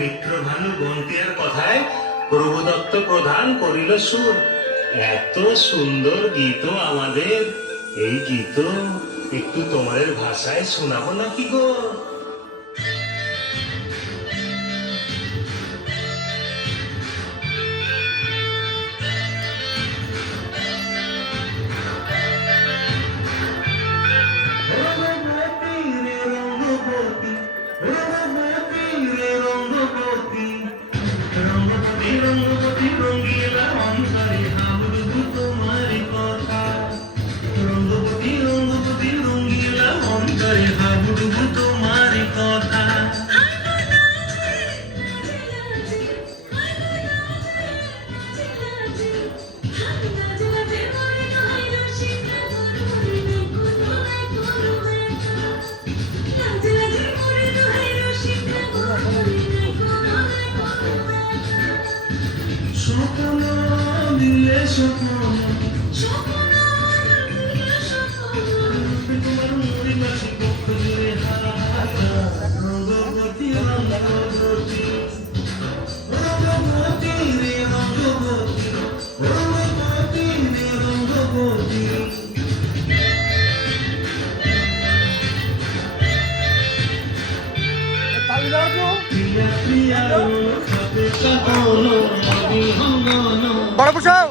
মিত্রভানু বন্তিয়ার কথায় প্রভুদত্ত প্রধান করিল সুর। এত সুন্দর গীত আমাদের, এই গীত একটু তোমাদের ভাষায় শোনাবো নাকি গো? রঙ্গবতী রঙ্গিলা অন্তরে হাবুডুবু তোমার কথা, রঙ্গবতী রঙ্গবতী রঙ্গিলা অন্তরে হাবুডুবু তোমার কথা। স্বপ্ন দিলে স্বপ্ন তোমার মুড়ি মাসি পক্ষ জুড়ে রঙ্গবতী রঙ্গবতী রঙ্গবতী রে রঙ্গবতী রঙ্গবতী রে রঙ্গবতী। প্রিয়া প্রিয়া বড় পোষাও।